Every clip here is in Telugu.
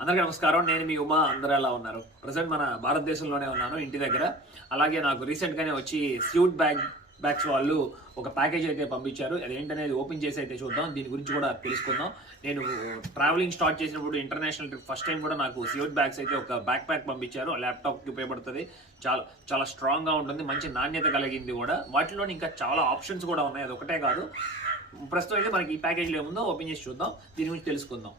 అందరికీ నమస్కారం. నేను మీ ఉమా. అందరూ ఎలా ఉన్నారు? ప్రజెంట్ మన భారతదేశంలోనే ఉన్నాను, ఇంటి దగ్గర. అలాగే నాకు రీసెంట్గానే వచ్చి స్యూట్ బ్యాగ్స్ వాళ్ళు ఒక ప్యాకేజ్ అయితే పంపించారు. అదేంటనేది ఓపెన్ చేసి అయితే చూద్దాం, దీని గురించి కూడా తెలుసుకుందాం. నేను ట్రావెలింగ్ స్టార్ట్ చేసినప్పుడు ఇంటర్నేషనల్ ట్రిప్ ఫస్ట్ టైం కూడా నాకు స్యూట్ బ్యాగ్స్ అయితే ఒక బ్యాక్ ప్యాక్ పంపించారు. ల్యాప్టాప్కి ఉపయోగపడుతుంది, చాలా చాలా స్ట్రాంగ్గా ఉంటుంది, మంచి నాణ్యత కలిగింది కూడా. వాటిలో ఇంకా చాలా ఆప్షన్స్ కూడా ఉన్నాయి, అది ఒకటే కాదు. ప్రస్తుతం అయితే మనకి ఈ ప్యాకేజ్లో ఏముందో ఓపెన్ చేసి చూద్దాం, దీని గురించి తెలుసుకుందాం.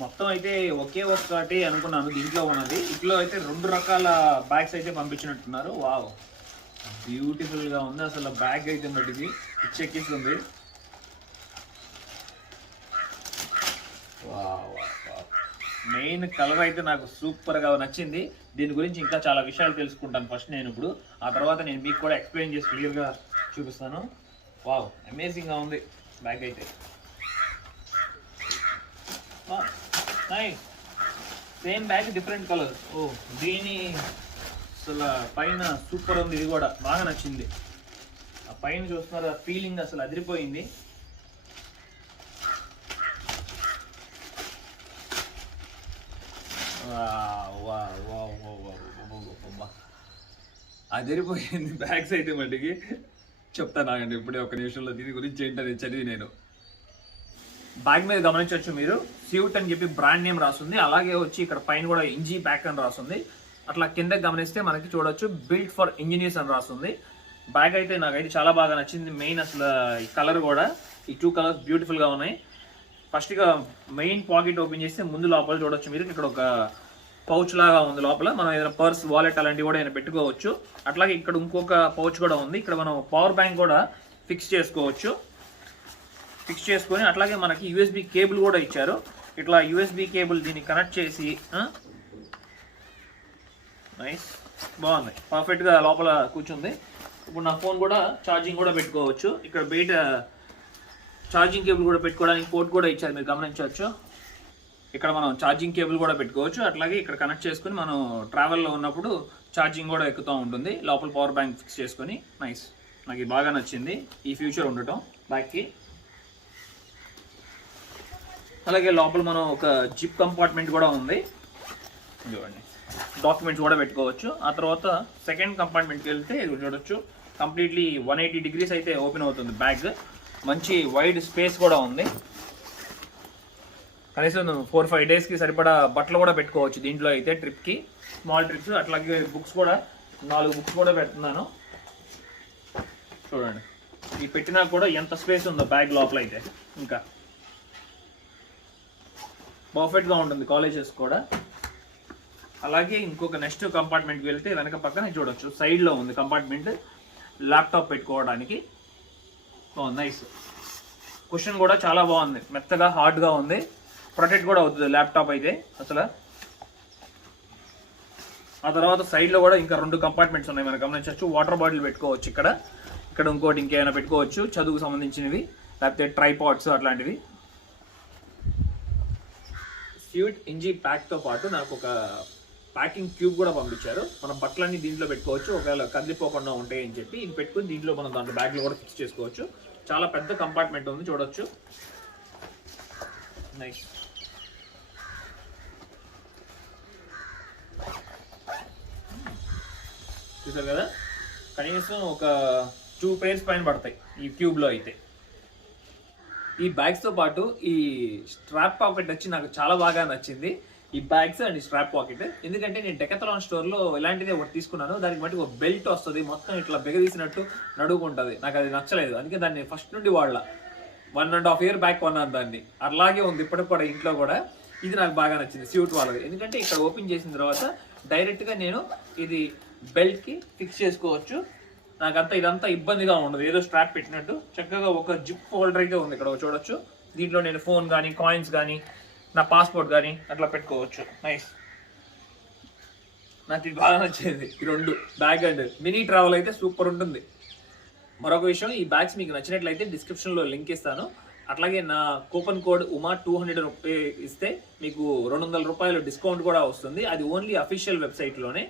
మొత్తం అయితే ఒకే ఒక్కటి అనుకున్నాను దీంట్లో ఉన్నది. ఇంట్లో అయితే 2 రకాల బ్యాగ్స్ అయితే పంపించినట్టున్నారు. వావ్, బ్యూటిఫుల్గా ఉంది అసలు. బ్యాగ్ అయితే మట్టికి పిచ్చెక్కిస్తుంది. వావ్, మెయిన్ కలర్ అయితే నాకు సూపర్గా నచ్చింది. దీని గురించి ఇంకా చాలా విషయాలు తెలుసుకుంటాను ఫస్ట్ నేను ఇప్పుడు. ఆ తర్వాత నేను మీకు కూడా ఎక్స్ప్లెయిన్ చేసి క్లియర్గా చూపిస్తాను. వావ్, అమేజింగ్గా ఉంది బ్యాగ్ అయితే. Nice, same bag different colour. ఓ, దీని అసలు పైన సూపర్ ఉంది, ఇది కూడా బాగా నచ్చింది. ఆ పైన చూస్తున్నారు, ఆ ఫీలింగ్ అసలు అదిరిపోయింది. అదిరిపోయింది బ్యాగ్స్ అయితే మట్టికి. చెప్తాను ఆగండి ఇప్పుడే ఒక నిమిషంలో దీని గురించి ఏంటనేది చదివి. నేను బ్యాగ్ మీద గమనించవచ్చు మీరు, స్యూట్ అని చెప్పి బ్రాండ్ నేమ్ రాస్తుంది. అలాగే వచ్చి ఇక్కడ పైన కూడా ఎంజిపాక్ అని రాస్తుంది. అట్లా కింద గమనిస్తే మనకి చూడొచ్చు బిల్ట్ ఫర్ ఇంజనీర్స్ అని రాస్తుంది. బ్యాగ్ అయితే నాకైతే చాలా బాగా నచ్చింది. మెయిన్ అసలు ఈ కలర్ కూడా, ఈ 2 కలర్స్ బ్యూటిఫుల్గా ఉన్నాయి. ఫస్ట్గా మెయిన్ పాకెట్ ఓపెన్ చేస్తే ముందు లోపల చూడొచ్చు మీరు, ఇక్కడ ఒక పౌచ్ లాగా ఉంది. లోపల మనం ఏదైనా పర్స్, వాలెట్ అలాంటివి కూడా ఏదైనా పెట్టుకోవచ్చు. అట్లాగే ఇక్కడ ఇంకొక పౌచ్ కూడా ఉంది. ఇక్కడ మనం పవర్ బ్యాంక్ కూడా ఫిక్స్ చేసుకొని అట్లాగే మనకి యూఎస్బి కేబుల్ కూడా ఇచ్చారు. ఇట్లా యూఎస్బి కేబుల్ దీన్ని కనెక్ట్ చేసి, నైస్, బాగుంది, పర్ఫెక్ట్గా లోపల కూర్చుంది. ఇప్పుడు నా ఫోన్ కూడా ఛార్జింగ్ కూడా పెట్టుకోవచ్చు. ఇక్కడ బయట ఛార్జింగ్ కేబుల్ కూడా పెట్టుకోవడానికి పోర్ట్ కూడా ఇచ్చారు, మీరు గమనించవచ్చు. ఇక్కడ మనం ఛార్జింగ్ కేబుల్ కూడా పెట్టుకోవచ్చు. అట్లాగే ఇక్కడ కనెక్ట్ చేసుకుని మనం ట్రావెల్లో ఉన్నప్పుడు ఛార్జింగ్ కూడా ఎక్కుతూ ఉంటుంది. లోపల పవర్ బ్యాంక్ ఫిక్స్ చేసుకొని, నైస్, నాకు ఇది బాగా నచ్చింది ఈ ఫ్యూచర్ ఉండటం బ్యాగ్కి. అలాగే లోపల మనం ఒక జిప్ కంపార్ట్మెంట్ కూడా ఉంది, చూడండి, డాక్యుమెంట్స్ కూడా పెట్టుకోవచ్చు. ఆ తర్వాత సెకండ్ కంపార్ట్మెంట్కి వెళ్తే చూడొచ్చు, కంప్లీట్లీ 180 డిగ్రీస్ అయితే ఓపెన్ అవుతుంది బ్యాగ్. మంచి వైడ్ స్పేస్ కూడా ఉంది. కనీసం 4-5 డేస్కి సరిపడా బట్టలు కూడా పెట్టుకోవచ్చు దీంట్లో అయితే, ట్రిప్కి, స్మాల్ ట్రిప్స్. అట్లాగే బుక్స్ కూడా 4 బుక్స్ కూడా పెడుతున్నాను. చూడండి, ఈ పెట్టినా కూడా ఎంత స్పేస్ ఉందో బ్యాగ్ లోపల అయితే. ఇంకా పర్ఫెక్ట్గా ఉంటుంది కాలేజెస్ కూడా. అలాగే ఇంకొక నెక్స్ట్ కంపార్ట్మెంట్కి వెళ్తే వెనక పక్కన చూడొచ్చు, సైడ్లో ఉంది కంపార్ట్మెంట్ ల్యాప్టాప్ పెట్టుకోవడానికి. నైస్, కుషన్ కూడా చాలా బాగుంది, మెత్తగా హార్డ్గా ఉంది, ప్రొటెక్ట్ కూడా అవుతుంది ల్యాప్టాప్ అయితే అసలు. ఆ తర్వాత సైడ్లో కూడా ఇంకా 2 కంపార్ట్మెంట్స్ ఉన్నాయి, మనం గమనించవచ్చు. వాటర్ బాటిల్ పెట్టుకోవచ్చు ఇక్కడ ఇంకోటి ఇంకేమైనా పెట్టుకోవచ్చు, చదువుకు సంబంధించినవి, లేకపోతే ట్రైపాడ్స్ అట్లాంటివి. స్యూట్ ఎంజిపాక్తో పాటు నాకు ఒక ప్యాకింగ్ క్యూబ్ కూడా పంపించారు. మనం బట్టలన్నీ దీంట్లో పెట్టుకోవచ్చు, ఒకవేళ కదిలిపోకుండా ఉంటాయని చెప్పి. ఇది పెట్టుకుని దీంట్లో మనం దాంట్లో బ్యాగ్లో కూడా ఫిక్స్ చేసుకోవచ్చు. చాలా పెద్ద కంపార్ట్మెంట్ ఉంది, చూడొచ్చు. నైస్, చూసారు కదా, కనీసం ఒక 2 pairs పైన పడతాయి ఈ క్యూబ్లో అయితే. ఈ బ్యాగ్స్తో పాటు ఈ స్ట్రాప్ పాకెట్ వచ్చి నాకు చాలా బాగా నచ్చింది, ఈ బ్యాగ్స్ అండ్ ఈ స్ట్రాప్ పాకెట్. ఎందుకంటే నేను డెకాథలాన్ స్టోర్లో ఇలాంటిదే ఒకటి తీసుకున్నాను. దానికి బట్టి ఒక బెల్ట్ వస్తుంది, మొత్తం ఇట్లా బెగదీసినట్టు నడుగుంటుంది. నాకు అది నచ్చలేదు, అందుకే దాన్ని ఫస్ట్ నుండి వాడలా. 1.5 year బ్యాగ్ కొన్నాను దాన్ని, అలాగే ఉంది ఇప్పటికి కూడా ఇంట్లో కూడా. ఇది నాకు బాగా నచ్చింది స్యూట్ వాళ్ళది. ఎందుకంటే ఇక్కడ ఓపెన్ చేసిన తర్వాత డైరెక్ట్గా నేను ఇది బెల్ట్కి ఫిక్స్ చేసుకోవచ్చు. నాకంతా ఇదంతా ఇబ్బందిగా ఉండదు, ఏదో స్ట్రాప్ పెట్టినట్టు. చక్కగా ఒక జిప్ హోల్డర్ అయితే ఉంది ఇక్కడ, చూడొచ్చు. దీంట్లో నేను ఫోన్ కానీ, కాయిన్స్ కానీ, నా పాస్పోర్ట్ కానీ అట్లా పెట్టుకోవచ్చు. నైస్, నాకు ఇది బాగా నచ్చింది. ఈ 2 బ్యాగ్ అండ్ మినీ ట్రావెల్ అయితే సూపర్ ఉంటుంది. మరొక విషయం, ఈ బ్యాగ్స్ మీకు నచ్చినట్లయితే డిస్క్రిప్షన్లో లింక్ ఇస్తాను. అట్లాగే నా కూపన్ కోడ్ ఉమా 200 ఇస్తే మీకు 200 రూపాయలు డిస్కౌంట్ కూడా వస్తుంది. అది ఓన్లీ అఫీషియల్ వెబ్సైట్లోనే.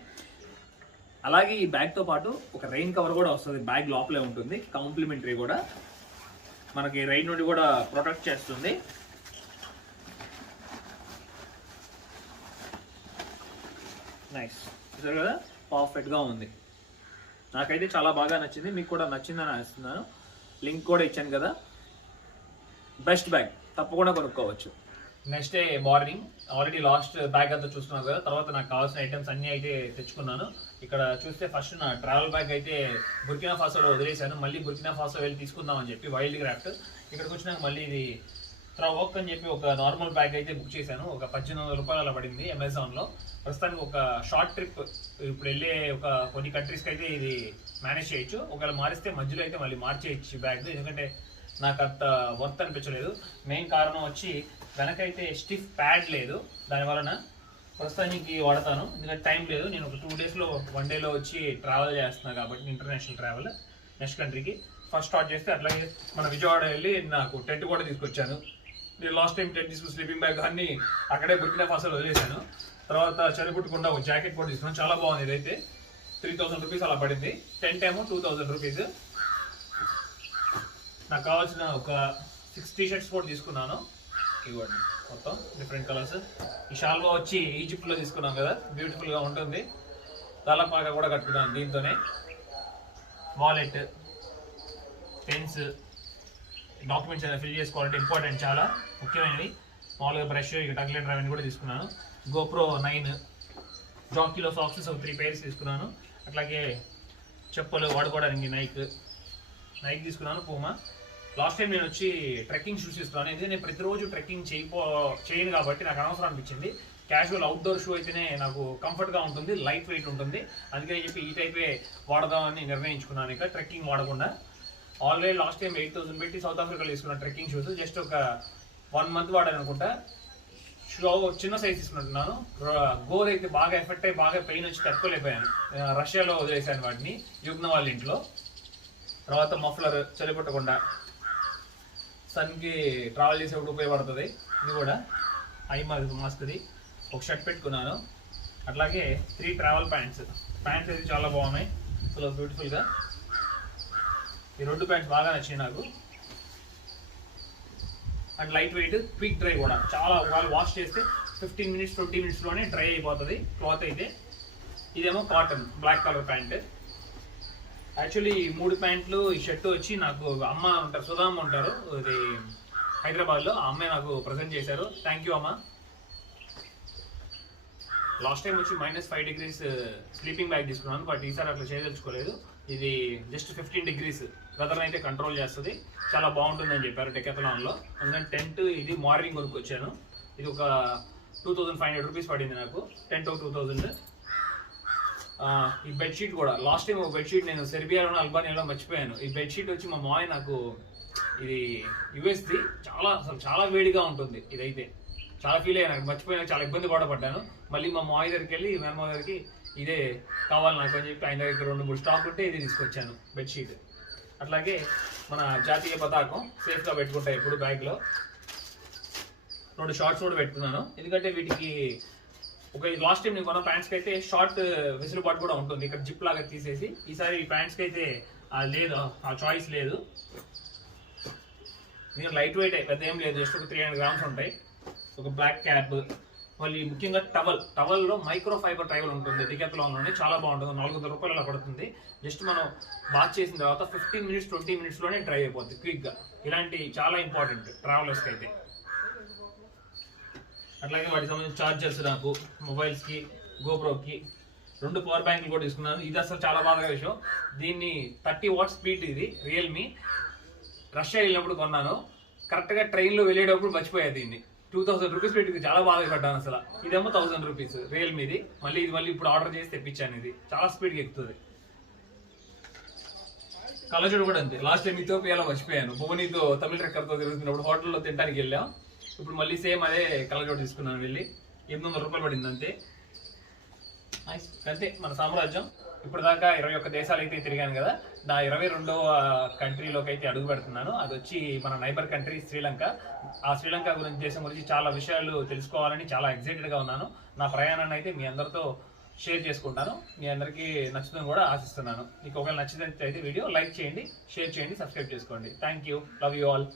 అలాగే ఈ బ్యాగ్తో పాటు ఒక రెయిన్ కవర్ కూడా వస్తుంది, బ్యాగ్ లోపలే ఉంటుంది, కాంప్లిమెంటరీ కూడా. మనకి రైన్ నుండి కూడా ప్రొటెక్ట్ చేస్తుంది. నైస్, చూసారు కదా, పర్ఫెక్ట్గా ఉంది. నాకైతే చాలా బాగా నచ్చింది, మీకు కూడా నచ్చిందని ఆశిస్తున్నాను. లింక్ కూడా ఇచ్చాను కదా. బెస్ట్ బ్యాగ్, తప్పకుండా కొనుక్కోవచ్చు. Next day morning already last bag అంతా చూస్తున్నాను కదా, తర్వాత నాకు కావాల్సిన ఐటమ్స్ అన్నీ అయితే తెచ్చుకున్నాను. ఇక్కడ చూస్తే ఫస్ట్ నా ట్రావెల్ బ్యాగ్ అయితే బుర్కినా ఫాసోలో వదిలేశాను. మళ్ళీ బుర్కినా ఫాసో వెళ్ళి తీసుకుందాం అని చెప్పి వైల్డ్ క్రాఫ్ట్. ఇక్కడికి వచ్చినాక మళ్ళీ ఇది త్రవోక్ అని చెప్పి ఒక నార్మల్ బ్యాగ్ అయితే బుక్ చేశాను. ఒక 1800 రూపాయలు అలా పడింది అమెజాన్లో. ప్రస్తుతానికి ఒక షార్ట్ ట్రిప్ ఇప్పుడు వెళ్ళే ఒక కొన్ని కంట్రీస్కి అయితే ఇది మేనేజ్ చేయొచ్చు. ఒకవేళ మారిస్తే మధ్యలో అయితే మళ్ళీ మార్చేయచ్చు బ్యాగ్, ఎందుకంటే నాకు అంత వర్త్ అనిపించలేదు. మెయిన్ కారణం వచ్చి వెనకైతే స్టిఫ్ ప్యాడ్ లేదు, దానివలన ప్రస్తుతానికి వాడతాను, ఎందుకంటే టైం లేదు. నేను ఒక 2 డేస్లో 1 డేలో వచ్చి ట్రావెల్ చేస్తున్నాను కాబట్టి ఇంటర్నేషనల్ ట్రావెల్ నెక్స్ట్ కంట్రీకి. ఫస్ట్ స్టార్ట్ చేస్తే అట్లాగే మన విజయవాడ వెళ్ళి నాకు టెంట్ కూడా తీసుకొచ్చాను. నేను లాస్ట్ టైం టెంట్ తీసుకుని స్లీపింగ్ బ్యాగ్ అన్నీ అక్కడే బుర్కినా ఫాసోలో వదిలేశాను. తర్వాత చలిపుట్టకుండా ఒక జాకెట్ కూడా తీసుకున్నాను, చాలా బాగుంది. ఇదైతే 3000 రూపీస్ అలా పడింది. టెంట్ ఏమో 2000 రూపీస్. నాకు కావాల్సిన ఒక 6 టీ-షర్ట్స్ కూడా తీసుకున్నాను. ఇవ్వండి మొత్తం డిఫరెంట్ కలర్స్. ఈ షాల్వా వచ్చి ఈజిప్ట్లో తీసుకున్నాం కదా, బ్యూటిఫుల్గా ఉంటుంది. తలపాగా కూడా కట్టుకున్నాను దీంతోనే. వాలెట్, పెన్స్, డాక్యుమెంట్స్ ఏదైనా ఫిల్ చేసుకోవాలంటే ఇంపార్టెంట్, చాలా ముఖ్యమైనవి. మామూలుగా బ్రష్, ఇక టగ్ లైనర్ అవన్నీ కూడా తీసుకున్నాను. గోప్రో 9, జాకీలో సాక్సెస్ ఒక 3 pairs తీసుకున్నాను. అట్లాగే చెప్పులు వాడుకోవడానికి నైక్ తీసుకున్నాను, పూమా. లాస్ట్ టైం నేను వచ్చి ట్రెక్కింగ్ షూస్ తీసుకున్నాను, ఎందుకంటే నేను ప్రతిరోజు ట్రెక్కింగ్ చేయను కాబట్టి నాకు అనవసరం అనిపించింది. క్యాజువల్ అవుట్డోర్ షూ అయితేనే నాకు కంఫర్ట్గా ఉంటుంది, లైట్ వెయిట్ ఉంటుంది. అందుకని చెప్పి ఈ టైపే వాడదామని నిర్ణయించుకున్నాను, ఇక ట్రెక్కింగ్ వాడకుండా. ఆల్రెడీ లాస్ట్ టైం 8000 పెట్టి సౌత్ ఆఫ్రికాలో తీసుకున్నాను ట్రెక్కింగ్ షూస్. జస్ట్ ఒక 1 month వాడాను అనుకుంటా. షూ చిన్న సైజ్ తీసుకుంటున్నాను. గోర్ అయితే బాగా ఎఫెక్ట్ అయ్యి బాగా పెయిన్ వచ్చి తట్టుకోలేకపోయాను. రష్యాలో వదిలేసాను వాటిని, యుగ్న వాళ్ళ ఇంట్లో. తర్వాత మఫ్లర్, చలిపట్టకుండా సన్కి ట్రావెల్ చేసేప్పుడు ఉపయోగపడుతుంది. ఇది కూడా ఐ మాస్క్ది. ఒక షర్ట్ పెట్టుకున్నాను. అట్లాగే 3 ట్రావెల్ ప్యాంట్స్ అయితే చాలా బాగున్నాయి, అసలు బ్యూటిఫుల్గా. ఈ 2 ప్యాంట్స్ బాగా నచ్చాయి నాకు. And light weight, quick dry కూడా. చాలా వాళ్ళు వాష్ చేస్తే 15 minutes 20 minutesలోనే డ్రై అయిపోతుంది క్లాత్ అయితే. ఇదేమో cotton black colour pant. Actually 3 ప్యాంట్లు, ఈ షర్ట్ వచ్చి నాకు అమ్మ ఉంటారు, సుధామ్మ ఉంటారు, ఇది హైదరాబాద్లో. ఆ అమ్మాయి నాకు ప్రజెంట్ చేశారు, థ్యాంక్ యూ అమ్మ. లాస్ట్ టైం వచ్చి -5 degrees స్లీపింగ్ బ్యాగ్ తీసుకున్నాను, బట్ ఈసారి అట్లా చేయదలుచుకోలేదు. ఇది జస్ట్ 15 degrees వెదర్ని అయితే కంట్రోల్ చేస్తుంది, చాలా బాగుంటుందని చెప్పారు డెకాథలాన్లో. అందుకని టెంట్ ఇది మార్నింగ్ వరకు వచ్చాను. ఇది ఒక 2500 రూపీస్ పడింది నాకు, టెంట్ ఒక 2000. ఈ బెడ్షీట్ కూడా లాస్ట్ టైం ఒక బెడ్షీట్ నేను సెర్బియాలో అల్బానియాలో మర్చిపోయాను. ఈ బెడ్షీట్ వచ్చి మా మాయ నాకు, ఇది యుఎస్ది, చాలా వేడిగా ఉంటుంది. ఇదైతే చాలా ఫీల్ అయ్యాను, నాకు మర్చిపోయాను, చాలా ఇబ్బంది కూడా పడ్డాను. మళ్ళీ మా మాయ దగ్గరికి వెళ్ళి మేనమావ దగ్గరికి ఇదే కావాలి నాకు అని చెప్పి ఆయన దగ్గర 2-3 స్టాక్ ఉంటే ఇది తీసుకొచ్చాను బెడ్షీట్. అట్లాగే మన జాతీయ పతాకం సేఫ్గా పెట్టుకుంటాయి ఇప్పుడు బ్యాగ్లో. 2 షార్ట్స్ కూడా పెట్టుకున్నాను, ఎందుకంటే వీటికి ఒక లాస్ట్ టైం నేను కొన్న ప్యాంట్స్కి అయితే షార్ట్ వెసులుబాటు కూడా ఉంటుంది, ఇక్కడ జిప్ లాగా తీసేసి. ఈసారి ఈ ప్యాంట్స్కి అయితే లేదు, ఆ చాయిస్ లేదు. ఇంకా లైట్ వెయిట్ పెద్ద ఏం లేదు, జస్ట్ ఒక 300 grams ఉంటాయి. ఒక బ్లాక్ క్యాప్, మళ్ళీ ముఖ్యంగా టవల్లో మైక్రో ఫైబర్ టవల్ ఉంటుంది డెకాథలాన్లోనే, చాలా బాగుంటుంది. 400 రూపాయలు అలా పడుతుంది. జస్ట్ మనం బాత్ చేసిన తర్వాత 15 minutes 20 minutesలోనే డ్రై అయిపోతుంది క్విక్గా. ఇలాంటి చాలా ఇంపార్టెంట్ ట్రావెలర్స్కి అయితే. అట్లాగే వాటికి సంబంధించిన చార్జర్స్ నాకు మొబైల్స్కి, గోప్రోకి. 2 పవర్ బ్యాంకులు కూడా తీసుకున్నాను. ఇది అసలు చాలా బాగా విషయం. దీన్ని 30 watts స్పీడ్, ఇది రియల్మీ. రష్యా వెళ్ళినప్పుడు కొన్నాను, కరెక్ట్గా ట్రైన్లో వెళ్ళేటప్పుడు మర్చిపోయా దీన్ని. 2000 రూపీస్ పెట్టి చాలా బాగా పడ్డాను అసలు. ఇదేమో 1000 రూపీస్ రియల్మీది. మళ్ళీ ఇప్పుడు ఆర్డర్ చేసి తెప్పించాను. ఇది చాలా స్పీడ్గా ఎక్కుతుంది. కళ్ళజోడు కూడా అంతే, లాస్ట్ టైం ఇథియోపియాలో మర్చిపోయాను. భువనితో తమిళ ట్రెక్కర్తో తిరుగుతున్నప్పుడు హోటల్లో తినడానికి వెళ్ళాం. ఇప్పుడు మళ్ళీ సేమ్ అదే కళ్ళజోడు తీసుకున్నాను వెళ్ళి, 800 రూపాయలు పడింది అంతే. అంతే మన సామ్రాజ్యం. ఇప్పుడు దాకా 21 దేశాలు అయితే తిరిగాను కదా, నా 22వ కంట్రీలోకి అయితే అడుగు పెడుతున్నాను. అది వచ్చి మన నైబర్ కంట్రీ శ్రీలంక. ఆ శ్రీలంక దేశం గురించి చాలా విషయాలు తెలుసుకోవాలని చాలా ఎక్సైటెడ్గా ఉన్నాను. నా ప్రయాణాన్ని అయితే మీ అందరితో షేర్ చేసుకుంటాను. మీ అందరికీ నచ్చుతుందని కూడా ఆశిస్తున్నాను. మీకు ఒకవేళ నచ్చినట్లయితే వీడియో లైక్ చేయండి, షేర్ చేయండి, సబ్స్క్రైబ్ చేసుకోండి. Thank you, love you all.